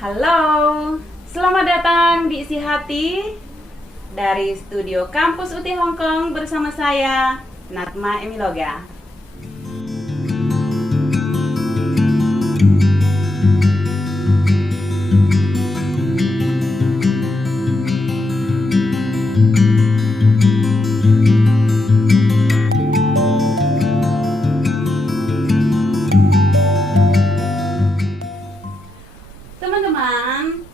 Halo, selamat datang di Isi Hati dari studio Kampus UT Hongkong bersama saya, Natma Emiloga. Teman-teman,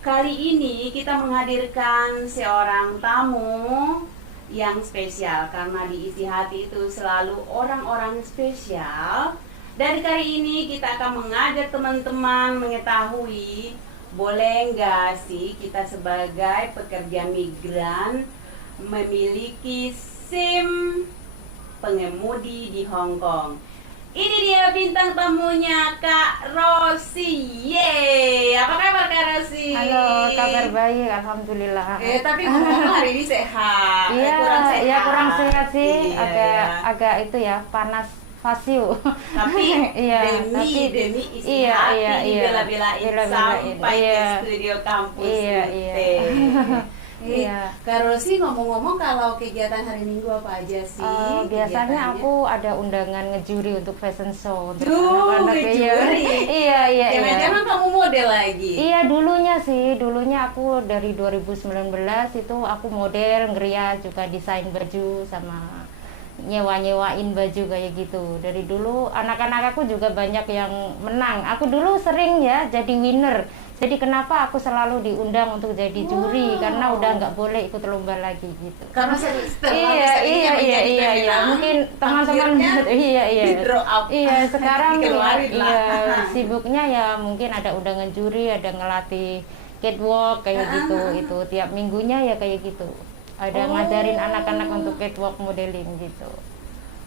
kali ini kita menghadirkan seorang tamu yang spesial karena di Isi Hati itu selalu orang-orang spesial. Dan kali ini kita akan mengajak teman-teman mengetahui, boleh nggak sih kita sebagai pekerja migran memiliki SIM pengemudi di Hong Kong. Ini dia bintang tamunya, Kak Rosi. Yeay, apa kabar Kak Rosi? Halo, kabar baik, alhamdulillah. Tapi ngomong hari ini sehat. Iya, kurang sehat. Iya kurang sehat sih, Iya. agak itu ya panas fasiu. Tapi iya, demi isi hati bela-belain sampai iya. ke studio kampus Iya, UT. iya. Iya. Kak Rosi, ngomong-ngomong kalau kegiatan hari Minggu apa aja sih? Biasanya aku ada undangan ngejuri untuk fashion show untuk Duh, anak-anak. ngejuri? Iya. Jangan-jangan kamu model lagi? Iya, dulunya aku dari 2019 itu aku model, ngerias, juga desain baju sama nyewain baju kayak gitu. Dari dulu anak-anak aku juga banyak yang menang. Aku dulu sering ya jadi winner. Jadi kenapa aku selalu diundang untuk jadi juri? Karena udah nggak boleh ikut lomba lagi gitu. Karena Iya. Mungkin teman-teman iya sekarang sibuknya ya mungkin ada undangan juri, ada ngelatih catwalk kayak gitu. Itu tiap minggunya ya kayak gitu. Ada ngajarin anak-anak untuk catwalk modeling gitu.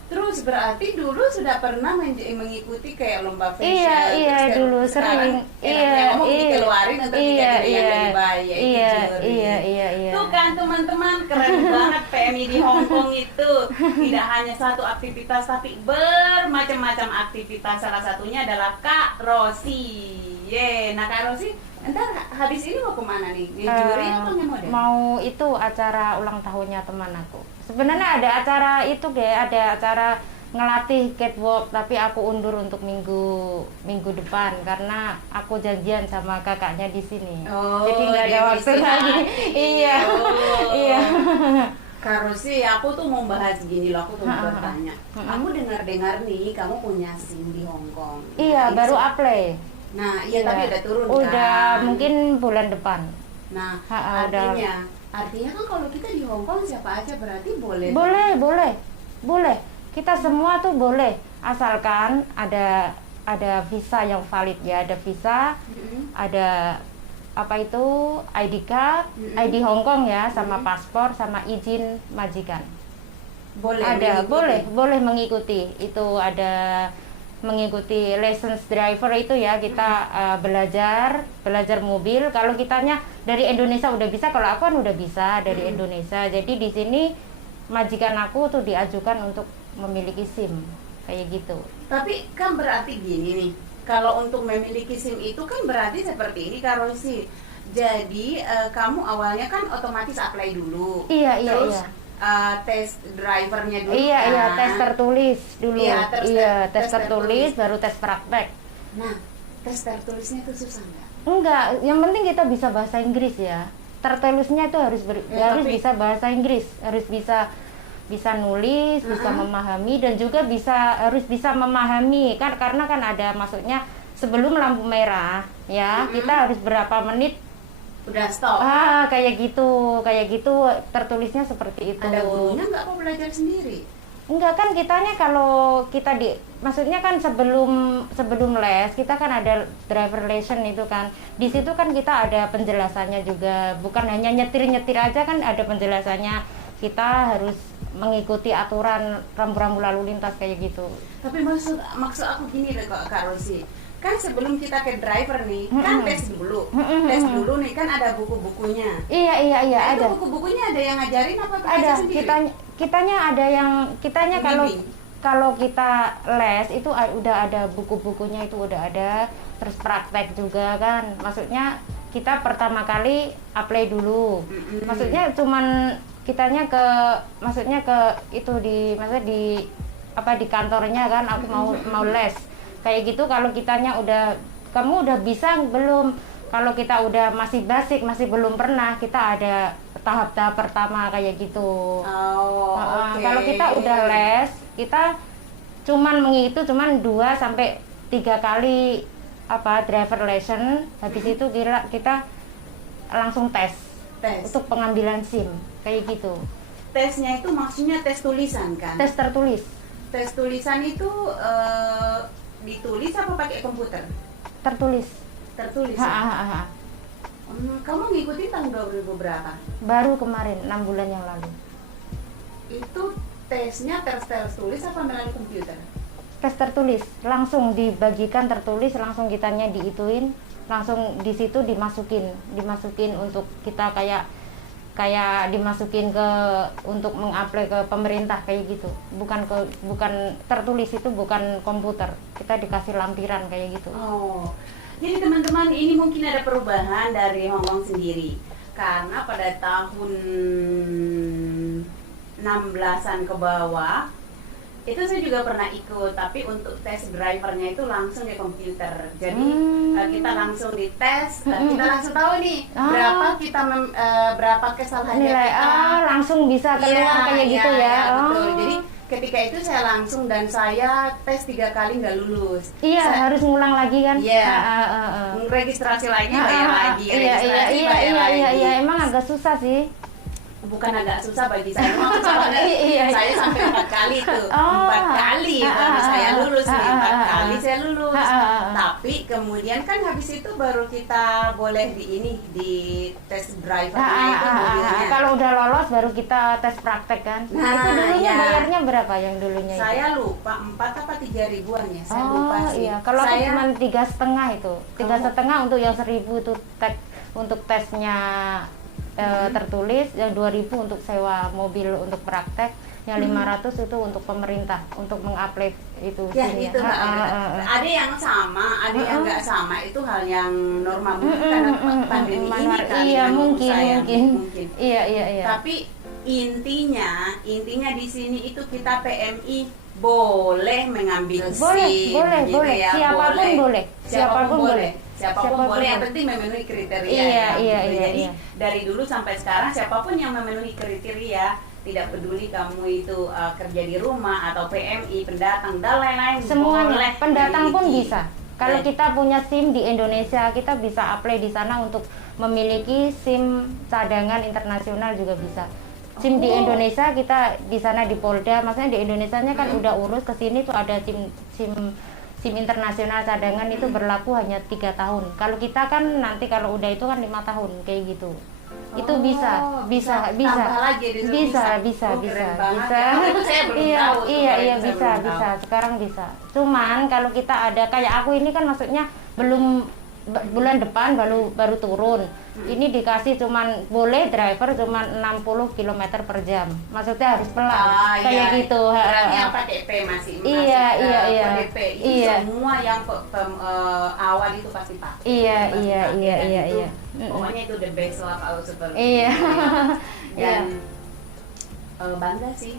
Terus berarti dulu sudah pernah mengikuti kayak lomba fashion? Iya dulu sering. Dikeluarin untuk menjadi yang lebih baik. Iya. Tuh kan teman-teman, keren banget PMI di Hong Kong itu. Tidak hanya satu aktivitas tapi bermacam-macam aktivitas. Salah satunya adalah Kak Rosi. Nah Kak Rosi, entar habis ini mau kemana nih? Juri atau ngemodel? Mau itu acara ulang tahunnya teman aku. Sebenarnya ada acara itu ada acara ngelatih catwalk, tapi aku undur untuk minggu depan karena aku janjian sama kakaknya di sini. Jadi nggak ada waktu lagi. Iya. Kak Rosi, aku tuh mau bahas gini loh, aku tuh mau bertanya. Aku dengar-dengar nih, kamu punya SIM di Hong Kong. Iya, baru apply. Nah, tapi udah turun kan? Udah mungkin bulan depan. Nah, artinya kan kalau kita di Hong Kong siapa aja berarti boleh? Boleh. Kita semua tuh boleh, asalkan ada visa yang valid ya, ada visa, ada apa itu ID card, ID Hong Kong ya, sama paspor, sama izin majikan. Boleh mengikuti. Itu ada mengikuti license driver itu ya, kita belajar mobil. Kalau kitanya dari Indonesia udah bisa, kalau aku kan udah bisa dari Indonesia. Jadi di sini majikan aku tuh diajukan untuk memiliki SIM kayak gitu. Tapi kan berarti gini nih, kalau untuk memiliki SIM itu kan berarti seperti ini Kak Rosi. Jadi kamu awalnya kan otomatis apply dulu. Terus tes drivernya dulu tes tertulis dulu. Tes tertulis baru tes praktek. Nah, tes tertulisnya itu susah nggak? Enggak, yang penting kita bisa bahasa Inggris ya. Tertulisnya itu harus bisa bahasa Inggris, harus bisa nulis, bisa memahami, dan juga harus bisa memahami kan, karena kan ada maksudnya sebelum lampu merah ya, kita harus berapa menit udah stop. Kayak gitu tertulisnya seperti itu. Ada gurunya nggak, kok belajar sendiri? Enggak, kan kitanya kalau kita maksudnya kan sebelum les kita kan ada driver lesson itu kan. Di situ kan kita ada penjelasannya juga, bukan hanya nyetir aja kan, ada penjelasannya. Kita harus mengikuti aturan rambu-rambu lalu lintas kayak gitu. Tapi maksud aku gini deh Kak Rosi. Kan sebelum kita ke driver nih, kan tes dulu nih, kan ada buku-bukunya. Iya nah, ada. Buku-bukunya ada yang ngajarin apa ada sendiri? kitanya ada yang kalau kalau kita les itu udah ada buku-bukunya, itu udah ada, terus praktek juga kan. Maksudnya kita pertama kali apply dulu. Maksudnya cuman kitanya maksudnya itu maksudnya di kantornya kan, aku mau les. Kayak gitu kalau kitanya kamu udah bisa belum? Kalau kita udah masih basic, masih belum pernah, kita ada tahap-tahap pertama kayak gitu. Okay. Kalau kita udah les, kita cuman 2 sampai 3 kali driver lesson. Habis itu kita langsung tes untuk pengambilan SIM kayak gitu. Tesnya itu maksudnya tes tulisan kan? Tes tertulis. Tes tulisan itu ditulis apa pakai komputer? Tertulis. Tertulis. Ya? Kamu ngikutin tahun 2000 berapa? Baru kemarin, 6 bulan yang lalu. Itu tesnya tes tertulis apa melalui komputer? Tes tertulis, langsung dibagikan tertulis, langsung kitanya diituin, langsung di situ dimasukin untuk kita kayak dimasukin untuk mengapply ke pemerintah kayak gitu. Bukan tertulis, itu bukan komputer. Kita dikasih lampiran kayak gitu. Jadi teman-teman, ini mungkin ada perubahan dari Hong Kong sendiri. Karena pada tahun 16-an ke bawah itu saya juga pernah ikut, tapi untuk tes drivernya itu langsung di komputer. Jadi kita langsung dites, kita langsung tahu nih berapa kesalahannya nilai kita. Langsung bisa keluar kayak gitu ya. Betul. Jadi ketika itu saya langsung, dan saya tes 3 kali nggak lulus. Harus ngulang lagi kan? Registrasi lagi bayar lagi. Iya, emang agak susah sih. Bukan agak susah bagi saya, saya sampai 4 kali tuh, 4 kali baru saya lulus, 4 kali saya lulus. Tapi kemudian kan habis itu baru kita boleh di tes drivernya itu mobilnya. Kalau udah lolos baru kita tes praktek kan. Itu dulunya bayarnya berapa yang dulunya? Saya lupa 4 apa 3 ribuan ya, saya lupa sih. Kalau aku cuma 3,5 itu, 3,5 untuk yang 1.000 itu untuk tesnya. Tertulis, yang 2.000 untuk sewa mobil untuk praktek, yang 500 itu untuk pemerintah untuk mengupload itu. Itu ada yang sama, ada yang nggak sama, itu hal yang normal mungkin karena pandemi ini kali. Iya, mungkin. Iya. Tapi intinya di sini itu kita PMI boleh mengambil SIM. Boleh. Ya, Siapapun boleh. Yang penting memenuhi kriteria. Jadi dari dulu sampai sekarang siapapun yang memenuhi kriteria, tidak peduli kamu itu kerja di rumah atau PMI, pendatang dan lain-lain, semuanya. Pendatang pun bisa. Kalau kita punya SIM di Indonesia, kita bisa apply di sana untuk memiliki SIM cadangan internasional juga bisa. SIM di Indonesia, kita di sana di Polda, maksudnya di Indonesianya kan udah urus ke sini tuh ada SIM internasional cadangan itu berlaku hanya 3 tahun. Kalau kita kan nanti kalau udah itu kan 5 tahun kayak gitu. Itu bisa. Tambah lagi bisa. Iya, bisa. Sekarang bisa. Cuman kalau kita ada kayak aku ini kan maksudnya belum bulan depan baru turun. Ini dikasih cuman boleh driver cuman 60 km per jam. Maksudnya harus pelan kayak gitu. Berarti yang pakai P masih iya. DP itu semua yang awal itu pasti pakai. Iya. Pokoknya itu the best lah kalau seperti itu. Dan bangga sih.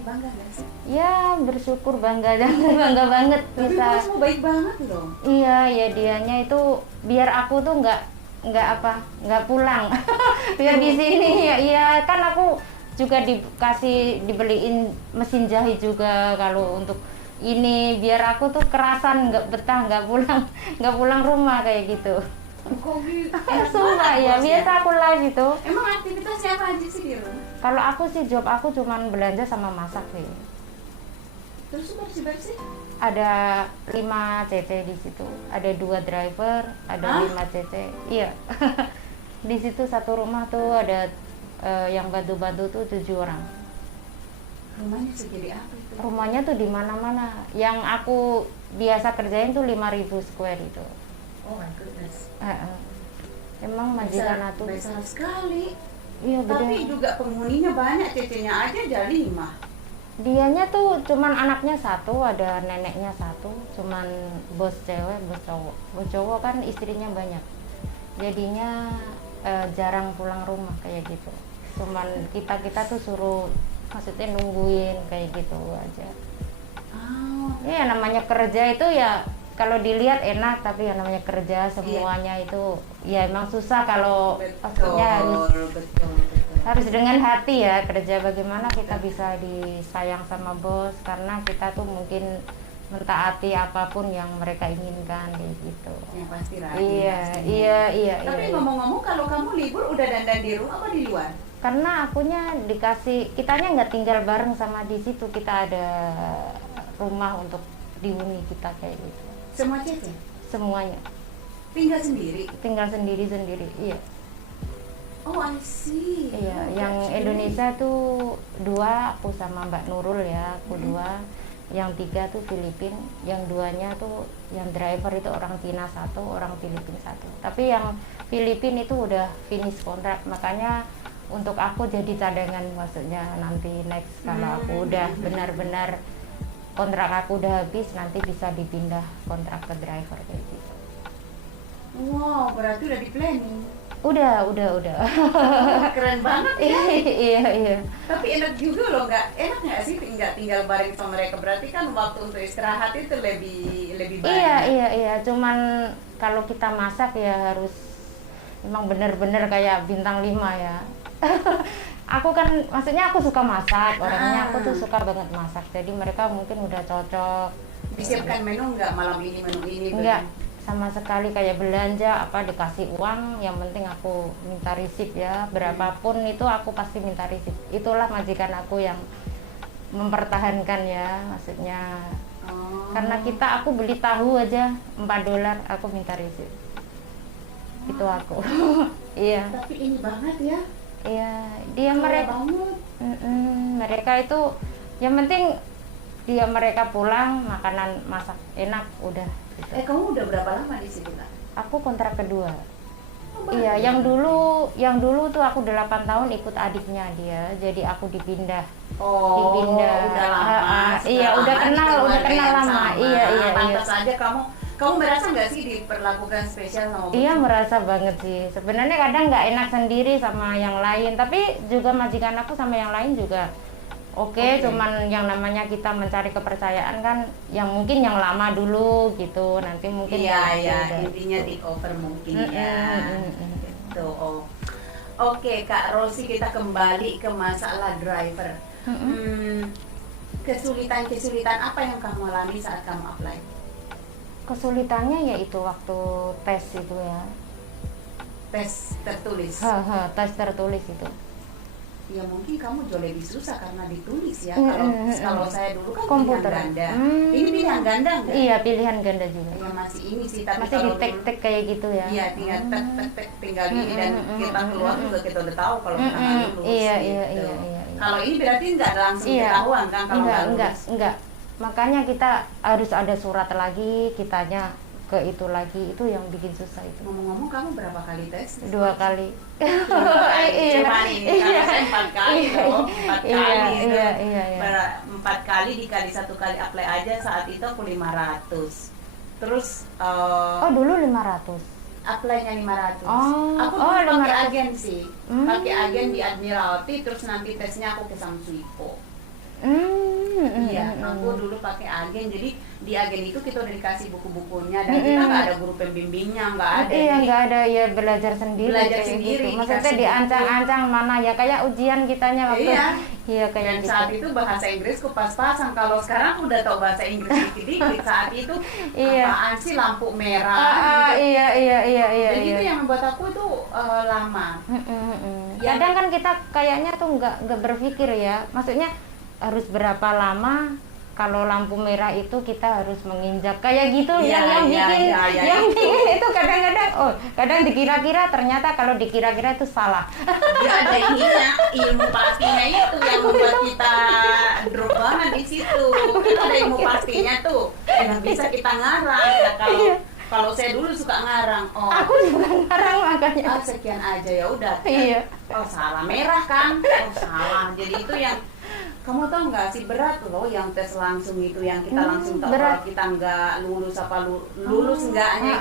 Ya, bersyukur, bangga banget bisa. Tapi kamu baik banget loh. Iya, dianya itu biar aku tuh nggak pulang. Biar di sini ya kan aku juga dibeliin mesin jahit juga kalau untuk ini, biar aku tuh kerasan nggak betah, nggak pulang rumah kayak gitu. Kok gitu? Sumpah ya, biasa aku live itu. Emang aktivitasnya apa aja sih di rumah? Kalau aku sih job aku cuman belanja sama masak sih. Terus bersih-bersih? Ada 5 CC di situ. Ada 2 driver, ada 5 CC. Iya. Di situ satu rumah tuh ada yang bantu-bantu tuh 7 orang. Rumahnya segede apa itu? Rumahnya tuh di mana-mana. Yang aku biasa kerjain tuh 5.000 square itu. Oh my goodness. Emang majikan tuh besar sekali. Iya, tapi juga penghuninya banyak, cecenya aja ada 5. Dianya tuh cuman anaknya satu, ada neneknya satu, cuman bos cewek, bos cowok. Bos cowok kan istrinya banyak, jadinya jarang pulang rumah kayak gitu. Cuman kita tuh suruh, maksudnya nungguin kayak gitu aja. Iya, namanya kerja itu ya kalau dilihat enak, tapi yang namanya kerja semuanya itu ya emang susah kalau maksudnya harus dengan hati ya kerja. Bagaimana kita bisa disayang sama bos, karena kita tuh mungkin mentaati apapun yang mereka inginkan kayak gitu. Yang pasti rajin. Iya. Tapi ngomong-ngomong, kalau kamu libur udah dandan di rumah apa di luar? Karena akunya kitanya nggak tinggal bareng sama di situ, kita ada rumah untuk dihuni kita kayak gitu. Semua cewek? Semuanya. Tinggal sendiri? Tinggal sendiri, iya. Oh, I see. Iya, yang Indonesia tuh 2, aku sama Mbak Nurul ya, aku 2. Yang 3 tuh Filipin, yang 2-nya tuh yang driver itu orang Cina 1, orang Filipin 1. Tapi yang Filipin itu udah finish kontrak, makanya untuk aku jadi cadangan, maksudnya nanti next kalau aku udah benar-benar kontrak aku udah habis, nanti bisa dipindah kontrak ke driver kayak gitu. Wow, berarti udah di planning. Udah. Keren banget ya. Iya. Tapi enak juga loh, enak nggak sih tinggal bareng sama mereka? Berarti kan waktu untuk istirahat itu lebih banyak. Iya. Cuman kalau kita masak ya harus emang bener-bener kayak bintang 5 ya. Aku kan, maksudnya aku suka masak, orangnya aku tuh suka banget masak. Jadi mereka mungkin udah cocok. Disiapkan menu nggak malam ini, menu ini? Enggak, sama sekali. Kayak belanja apa dikasih uang, yang penting aku minta resip ya. Berapapun itu aku pasti minta resip. Itulah majikan aku yang mempertahankan ya, maksudnya. Karena aku beli tahu aja $4, aku minta resip. Itu aku. Iya. Tapi ini banget ya. Iya, mereka itu yang penting mereka pulang makanan masak enak udah gitu. Kamu udah berapa lama di situ, Kak? Aku kontrak kedua. Iya, yang dulu tuh aku 8 tahun ikut adiknya dia, jadi aku dipindah. Udah lama. Iya, udah kenal lama. Iya. Pantas aja kamu merasa nggak sih diperlakukan spesial sama bos? Iya, merasa banget sih. Sebenarnya kadang nggak enak sendiri sama yang lain, tapi juga majikan aku sama yang lain juga oke. Cuman yang namanya kita mencari kepercayaan kan, yang mungkin yang lama dulu gitu, nanti mungkin intinya take over mungkin ya. Gitu. Oke, Kak Rosi, kita kembali ke masalah driver. Kesulitan apa yang kamu alami saat kamu apply? Kesulitannya yaitu waktu tes itu ya. Tes tertulis? Tes tertulis itu. Ya mungkin kamu jauh lebih susah karena ditulis ya. Kalau saya dulu kan komputer. Pilihan ganda. Ini pilihan ganda nggak? Iya, pilihan ganda juga. Ya masih ini sih, tapi masih kalau di tek kayak gitu ya. Iya, tinggal tek tinggal ini dan kita keluar juga kita udah tahu kalau kita nggak lulus. Iya. Kalau ini berarti nggak langsung ketahuan kan kalau nggak lulus? Enggak. Makanya kita harus ada surat lagi, kitanya ke itu lagi, itu yang bikin susah itu. Ngomong-ngomong, kamu berapa kali tes? 2 kali. Iya. 4 kali loh. 4 kali. Iya. 4 kali dikali 1 kali apply aja saat itu aku 500. Terus dulu 500. Apply-nya 500. Aku pakai agen sih. Pakai agen di Admiralty, terus nanti tesnya aku ke Samswipo. Iya, aku dulu pakai agen. Jadi di agen itu kita udah dikasih buku-bukunya dan kita nggak ada guru pembimbingnya, nggak ada. Iya, nggak ada ya, belajar sendiri. Gitu. Maksudnya diancang-ancang mana ya, kayak ujian kitanya waktu. Iya kayak dan gitu. Saat itu bahasa Inggrisku pas-pasan. Kalau sekarang udah tahu bahasa Inggris dikit-dikit. Saat itu apaan sih lampu merah? Iya. Jadi itu yang membuat aku itu lama. Kadang kan kita kayaknya tuh nggak berpikir ya, maksudnya harus berapa lama kalau lampu merah itu kita harus menginjak kayak gitu. Yang bikin itu kadang-kadang kadang dikira-kira, ternyata kalau dikira-kira itu salah. Dia ada ilmu pastinya itu yang membuat kita drop banget di situ. Kita ada ilmu pastinya tuh, nggak bisa kita ngarang ya. Kalau saya dulu suka ngarang. Aku juga ngarang makanya. Sekian aja ya udah. Iya. Salah merah kan? Salah. Jadi itu yang Kamu tahu nggak sih berat loh yang tes langsung itu, yang kita langsung tahu berat. kalau kita nggak lulus apa lulus enggaknya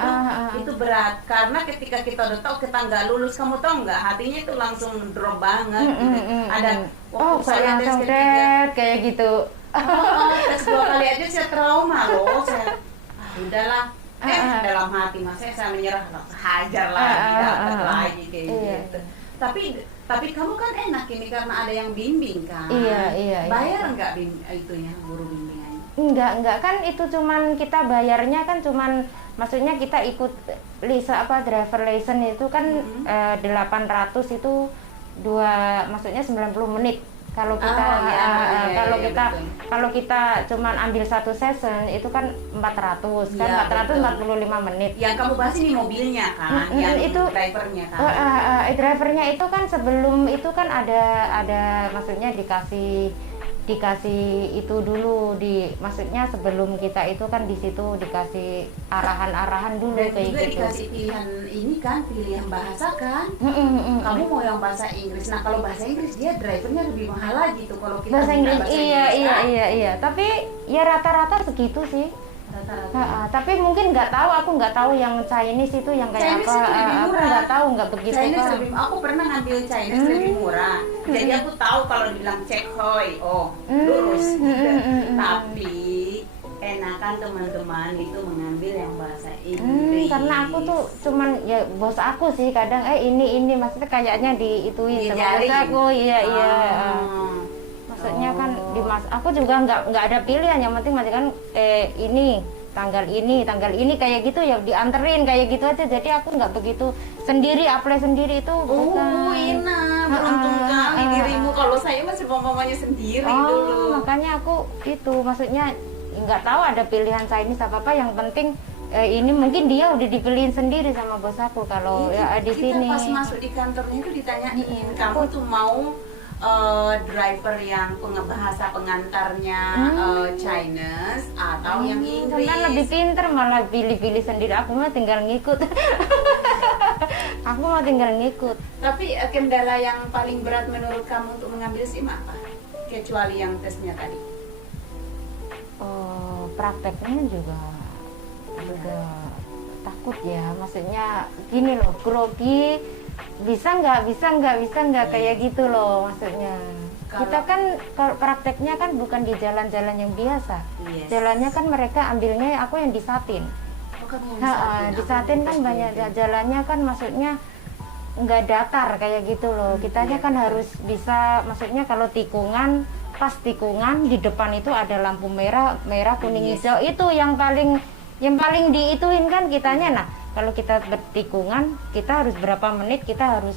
itu berat, karena ketika kita udah tahu kita nggak lulus, kamu tahu nggak hatinya itu langsung drop banget gitu. Ada waktu saya tes langsung ketiga kayak gitu. tes 2 kali aja saya trauma loh, saya udahlah dalam hati mas saya menyerah lah, hajar lagi dapat lagi kayak gitu. Tapi kamu kan enak ini karena ada yang bimbing kan. Iya. Bayar nggak itunya guru bimbingannya? Enggak kan itu cuman kita bayarnya kan cuman maksudnya kita ikut driver license itu kan 800 itu maksudnya 90 menit. Kalau kita kalau kita cuman ambil satu session itu kan 400 kan, 445 menit. Yang kamu bahas ini mobilnya kan, yang itu drivernya kan. Drivernya itu kan sebelum itu kan ada maksudnya dikasih itu dulu maksudnya sebelum kita itu kan di situ dikasih arahan dulu. Dan kayak juga gitu. Dikasih pilihan ini kan, pilihan bahasa kan. Kamu mau yang bahasa Inggris. Nah kalau bahasa Inggris dia drivernya lebih mahal lagi tuh kalau kita bahasa Inggris. Inggris, Iya. Tapi ya rata-rata segitu sih. Tapi mungkin aku nggak tahu yang Chinese itu yang kayak Chinese apa. Aku nggak tahu, nggak begitu. Aku pernah ngambil Chinese lebih murah. Jadi aku tahu kalau dibilang cek hoi, lurus. Tapi enakan teman-teman itu mengambil yang bahasa Inggris. Karena aku tuh cuman ya bos aku sih kadang ini maksudnya kayaknya diituin sama bos aku. Iya. Maksudnya kan aku juga nggak ada pilihan, yang penting masih kan tanggal ini kayak gitu ya dianterin kayak gitu aja. Jadi aku nggak begitu sendiri apply sendiri itu. Ina beruntung kali dirimu. Kalau saya masih mamanya sendiri dulu. Makanya aku itu maksudnya nggak tahu ada pilihan Chinese apa yang penting ini mungkin dia udah dipilihin sendiri sama bos aku kalau di sini. Kita pas masuk di kantornya itu ditanyain, kamu tuh mau driver yang bahasa pengantarnya Chinese atau yang Inggris? Kan lebih pinter malah pilih-pilih sendiri. Aku mah tinggal ngikut. Tapi kendala yang paling berat menurut kamu untuk mengambil SIM apa? Kecuali yang tesnya tadi. Prakteknya juga takut ya. Maksudnya gini loh, grogi. Bisa nggak kayak gitu loh maksudnya. Kita kan prakteknya kan bukan di jalan-jalan yang biasa. Jalannya kan mereka ambilnya aku yang di Satin. Di Satin kan banyak jalannya kan maksudnya nggak datar kayak gitu loh. Kitanya kan harus bisa, maksudnya kalau tikungan, pas tikungan di depan itu ada lampu merah kuning hijau, itu yang paling diituin kan kitanya. Nah kalau kita bertikungan, kita harus berapa menit, kita harus.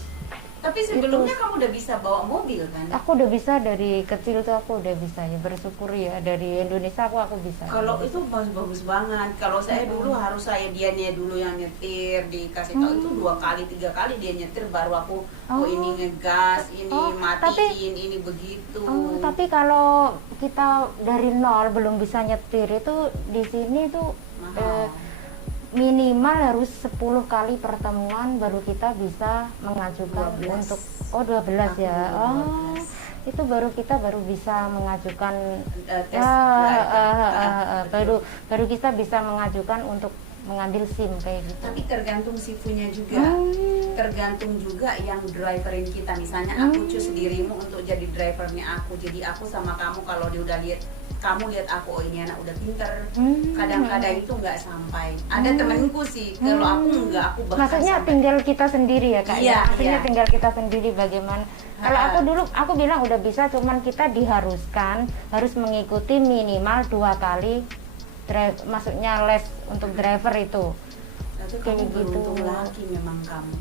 Tapi sebelumnya kamu udah bisa bawa mobil kan? Aku udah bisa dari kecil tuh, aku udah bisa ya, bersyukur ya, dari Indonesia aku bisa. Kalau itu bagus banget. Kalau saya dulu harus dianya dulu yang nyetir, dikasih tahu itu 2 kali 3 kali dia nyetir baru aku ini ngegas, ini matiin, ini begitu. Tapi kalau kita dari nol belum bisa nyetir itu di sini tuh minimal harus 10 kali pertemuan baru kita bisa mengajukan 12. Untuk 12 ya. Itu kita baru bisa mengajukan tes baru kita bisa mengajukan untuk mengambil SIM kayak gitu. Tapi tergantung sifunya juga. Tergantung juga yang driverin kita. Misalnya aku choose dirimu untuk jadi drivernya aku. Jadi aku sama kamu kalau dia udah kamu lihat aku, ini anak udah pinter. Kadang-kadang itu nggak sampai. Ada temenku sih, kalau aku nggak, aku bahkan maksudnya sampai. Tinggal kita sendiri ya kak. Iya, maksudnya tinggal kita sendiri bagaimana. Kalau aku dulu aku bilang udah bisa, cuman kita diharuskan harus mengikuti minimal 2 kali maksudnya les untuk driver itu. Tapi kamu beruntung lagi memang kamu.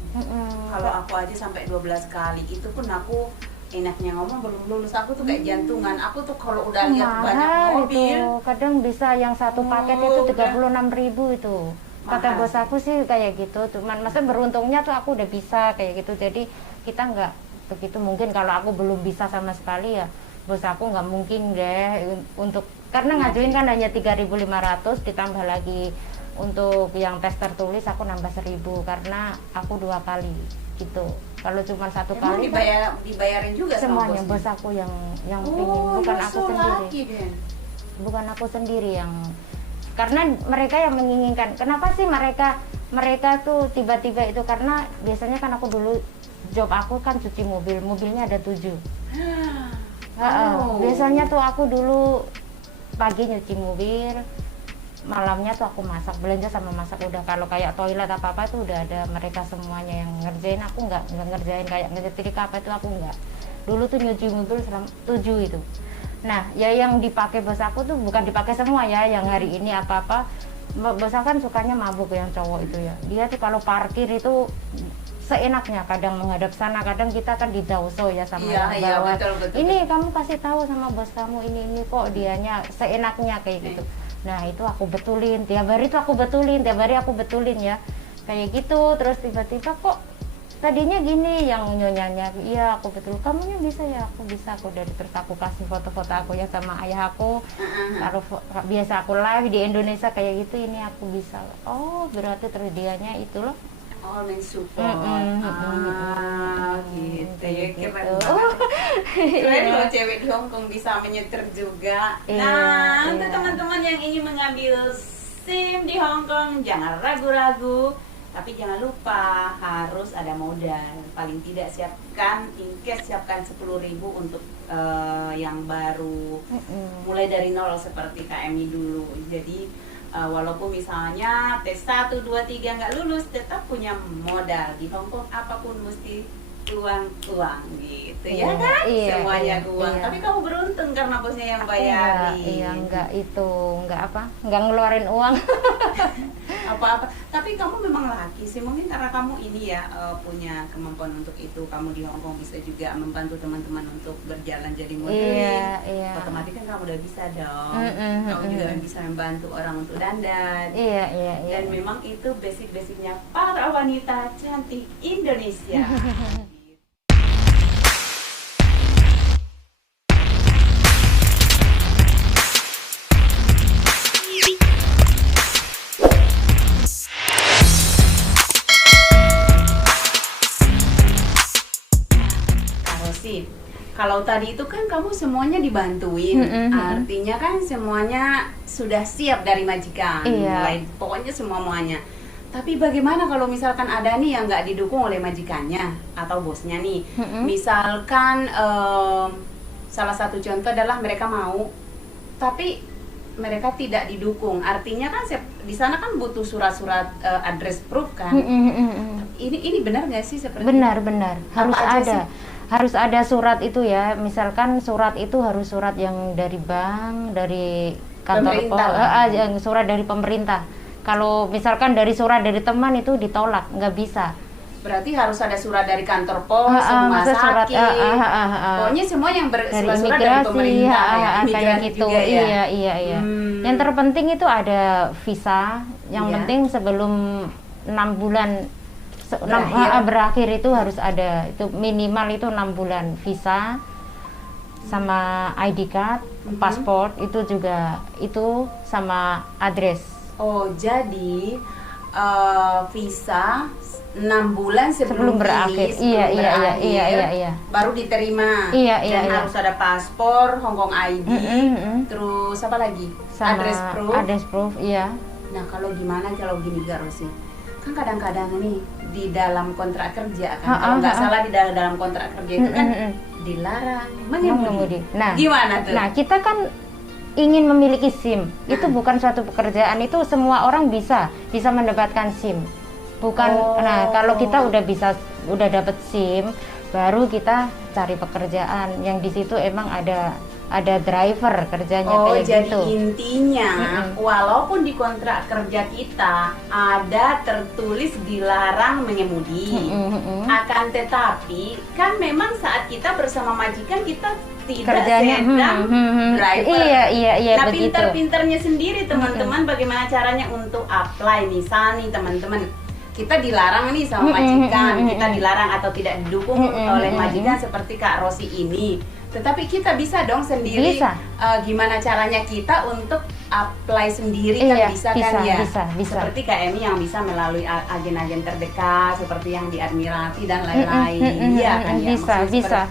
Kalau aku aja sampai 12 kali, itu pun aku enaknya ngomong belum lulus, aku tuh kayak jantungan. Aku tuh kalau udah lihat banyak mobil itu. Kadang bisa yang satu paket itu 36.000 itu. Kata bos aku sih kayak gitu. Cuman masa beruntungnya tuh aku udah bisa kayak gitu. Jadi kita nggak begitu, mungkin kalau aku belum bisa sama sekali ya bos aku nggak mungkin deh untuk, karena ngajuin kan hanya 3.500 ditambah lagi untuk yang tes tertulis aku nambah 1.000 karena aku 2 kali. gitu. Kalau cuma satu Emang kali kan dibayarin juga sama semuanya, bosnya? bos aku yang pingin, Oh, bukan you're aku so sendiri. lucky then. Bukan aku sendiri yang, karena mereka yang menginginkan. Kenapa sih mereka tuh tiba-tiba itu, karena biasanya kan aku dulu job aku kan cuci mobilnya ada 7. Oh. Biasanya tuh aku dulu pagi nyuci mobil, malamnya tuh aku masak, belanja sama masak udah. Kalau kayak toilet apa tuh udah ada mereka semuanya yang ngerjain, aku nggak ngerjain kayak nyetrika apa itu aku nggak. Dulu tuh nyuci mobil selama 7 itu. Nah, ya yang dipakai bos aku tuh bukan dipakai semua ya, yang hari ini apa-apa. Bos aku kan sukanya mabuk yang cowok itu ya. Dia tuh kalau parkir itu seenaknya, kadang menghadap sana, kadang kita kan di dauso ya sama yang bawah. Betul. Ini kamu kasih tahu sama bos kamu ini kok dianya seenaknya kayak gitu. Nah itu aku betulin, tiap hari aku betulin ya kayak gitu. Terus tiba-tiba kok tadinya gini, yang nyonyanya iya aku betul, kamunya bisa ya, aku bisa, aku dari terus aku kasih foto-foto aku ya sama ayah aku. Kalau biasa aku live di Indonesia kayak gitu, ini aku bisa. Oh berarti terus dianya itu loh Oh, mensupport. Gitu ya, keren gitu. banget. Keren loh cewek di Hong Kong bisa menyetir juga. Untuk teman-teman yang ingin mengambil SIM di Hong Kong, jangan ragu-ragu. Tapi jangan lupa harus ada modal. Paling tidak siapkan 10.000 untuk yang baru. Mulai dari nol seperti KMI dulu. Jadi walaupun misalnya tes 1, 2, 3 nggak lulus, tetap punya modal. Di Hong Kong apapun mesti uang gitu ya kan? Semuanya uang. Tapi kamu beruntung karena bosnya yang bayarin. Nggak ngeluarin uang. Apa-apa. Tapi kamu memang laki sih, mungkin karena kamu ini ya punya kemampuan untuk itu. Kamu di Hong Kong bisa juga membantu teman-teman untuk berjalan jadi modeling. Otomatis kan kamu udah bisa dong. Kamu juga bisa membantu orang untuk dandan. Dan memang itu basic-basicnya para wanita cantik Indonesia. Kalau tadi itu kan kamu semuanya dibantuin, artinya kan semuanya sudah siap dari majikan, mulai pokoknya semuanya. Tapi bagaimana kalau misalkan ada nih yang nggak didukung oleh majikannya atau bosnya nih? Misalkan salah satu contoh adalah mereka mau, tapi mereka tidak didukung. Artinya kan di sana kan butuh surat-surat address proof kan? Ini benar nggak sih seperti? Benar. Harus ada surat itu ya. Misalkan surat itu harus surat yang dari bank, dari kantor surat dari pemerintah. Kalau misalkan dari surat dari teman itu ditolak, nggak bisa. Berarti harus ada surat dari kantor pos, rumah sakit, pokoknya semua yang surat dari pemerintah kayak gitu ya? Iya. Yang terpenting itu ada visa. Yang penting sebelum 6 bulan berakhir itu harus ada, itu minimal itu 6 bulan visa sama ID card, paspor itu juga itu sama address. Oh jadi visa 6 bulan sebelum berakhir. Iya. Baru diterima. Dan harus ada paspor, Hong Kong ID, terus apa lagi? Sama address proof, iya. Nah kalau gimana kalau gini Kak Rosi? Kan kadang-kadang nih di dalam kontrak kerja kan, kalau nggak salah di dalam kontrak kerja itu kan dilarang mengemudi. Nah, gimana tuh? Nah, kita kan ingin memiliki SIM. Itu bukan suatu pekerjaan, itu semua orang bisa mendapatkan SIM. Bukan. Nah, kalau kita udah dapat SIM, baru kita cari pekerjaan yang di situ emang ada driver kerjanya kayak gitu. Jadi intinya walaupun di kontrak kerja kita ada tertulis dilarang mengemudi, akan tetapi kan memang saat kita bersama majikan kita tidak kerjanya sedang driver. Iya nah, begitu. Pinter-pinternya sendiri teman-teman bagaimana caranya untuk apply. Misal nih teman-teman, kita dilarang nih sama majikan, kita dilarang atau tidak didukung oleh majikan seperti Kak Rosi ini. Tetapi kita bisa dong sendiri gimana caranya kita untuk apply sendiri Iya, kan bisa kan ya? bisa. Seperti KMI yang bisa melalui agen-agen terdekat seperti yang di Admiralty dan lain-lain. Iya kan ya?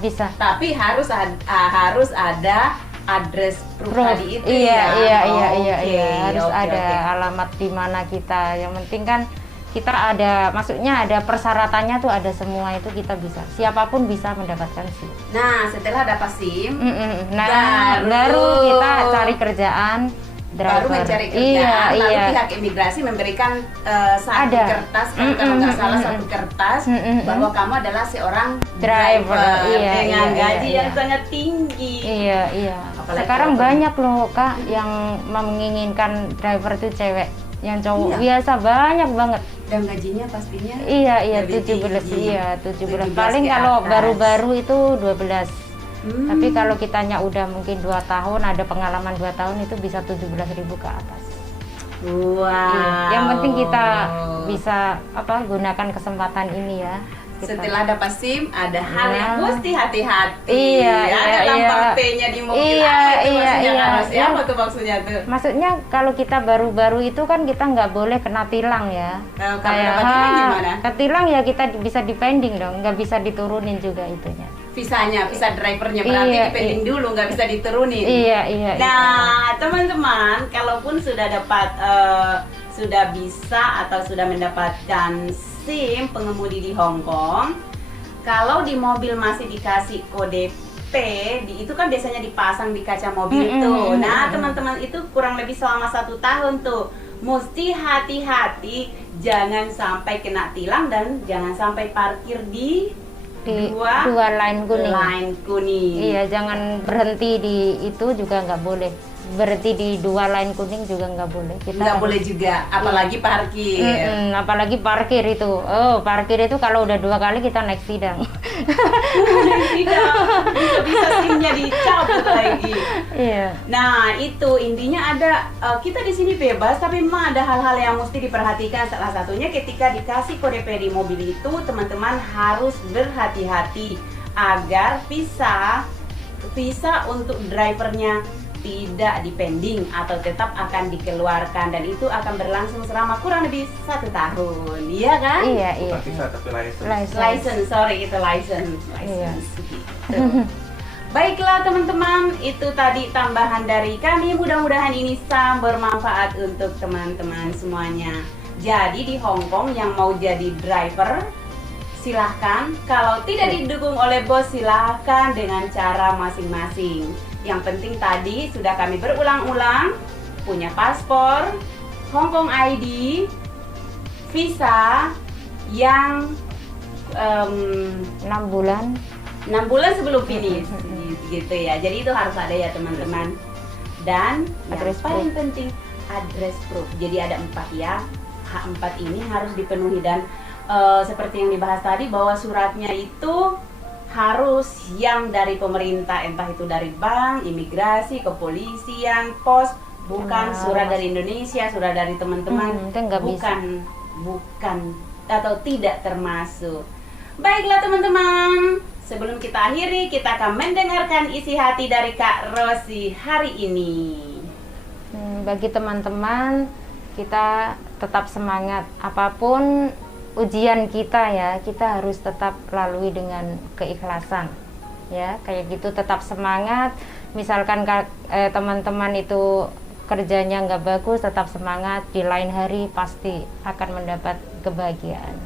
Bisa. Tapi harus ada address proof tadi itu iya, ya. Harus ada alamat di mana kita. Yang penting kan kita ada, maksudnya ada persyaratannya tuh, ada semua itu kita bisa. Siapapun bisa mendapatkan SIM. Nah, setelah dapat SIM, baru kita cari kerjaan. Baru mencari kerjaan, lalu pihak imigrasi memberikan satu kertas, kalau nggak salah satu kertas bahwa kamu adalah seorang driver dengan gaji yang sangat tinggi. Iya. Sekarang banyak loh Kak yang menginginkan driver itu cewek, yang cowok biasa banyak banget. Dan gajinya pastinya? Iya 17. Paling kalau baru-baru itu 12. Tapi kalau kitanya udah mungkin 2 tahun, ada pengalaman 2 tahun, itu bisa 17.000 ke atas. Wow. Yang penting kita bisa gunakan kesempatan ini ya. Setelah dapat SIM, ada hal yang mesti hati-hati. Ada lambang P-nya di mobil. Apa tuh maksudnya tuh? Maksudnya kalau kita baru-baru itu kan kita nggak boleh kena tilang ya. Kalau dapat tilang gimana? Ketilang ya kita bisa dipending dong, nggak bisa diturunin juga itunya. Visa drivernya berarti dipending dulu, nggak bisa diturunin. Iya. Nah, teman-teman, kalaupun sudah dapat, sudah bisa atau sudah mendapatkan SIM pengemudi di Hong Kong, kalau di mobil masih dikasih kode P, itu kan biasanya dipasang di kaca mobil tuh. Nah, teman-teman, itu kurang lebih selama 1 tahun tuh. Mesti hati-hati, jangan sampai kena tilang dan jangan sampai parkir di dua line kuning. Iya, jangan berhenti di itu juga nggak boleh. Berhenti di 2 line kuning juga nggak boleh. Kita nggak boleh juga, apalagi parkir. Apalagi parkir itu. Parkir itu kalau udah 2 kali kita naik sidang. Bisa SIM-nya dicabut lagi. Iya. Nah, itu intinya ada, kita di sini bebas, tapi memang ada hal-hal yang mesti diperhatikan. Salah satunya ketika dikasih kode P di mobil itu, teman-teman harus berhati-hati agar visa untuk drivernya tidak dipending atau tetap akan dikeluarkan, dan itu akan berlangsung selama kurang lebih 1 tahun, iya kan? Iya. Bukan visa tapi license. License. Iya. Gitu. Baiklah teman-teman, itu tadi tambahan dari kami. Mudah-mudahan ini sangat bermanfaat untuk teman-teman semuanya. Jadi di Hong Kong yang mau jadi driver, silahkan. Kalau tidak didukung oleh bos, silahkan dengan cara masing-masing. Yang penting tadi sudah kami berulang-ulang, punya paspor, Hong Kong ID, visa yang 6 bulan sebelum finish, gitu ya. Jadi itu harus ada ya teman-teman. Dan yang paling penting, address proof. Jadi ada 4 ya, H4 ini harus dipenuhi. Dan seperti yang dibahas tadi, bahwa suratnya itu harus yang dari pemerintah, entah itu dari bank, imigrasi, kepolisian, pos, bukan surat dari Indonesia, surat dari teman-teman, bukan atau tidak termasuk. Baiklah teman-teman, sebelum kita akhiri, kita akan mendengarkan isi hati dari Kak Rosi hari ini. Bagi teman-teman, kita tetap semangat, apapun ujian kita ya, kita harus tetap lalui dengan keikhlasan ya, kayak gitu. Tetap semangat. Misalkan teman-teman itu kerjanya nggak bagus, tetap semangat, di lain hari pasti akan mendapat kebahagiaan.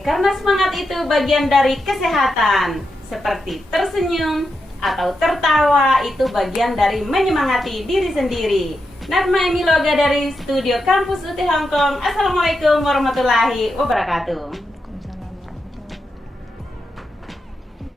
Karena semangat itu bagian dari kesehatan. Seperti tersenyum atau tertawa, itu bagian dari menyemangati diri sendiri. Natma Emiloga dari studio Kampus UT Hong Kong. Assalamualaikum warahmatullahi wabarakatuh.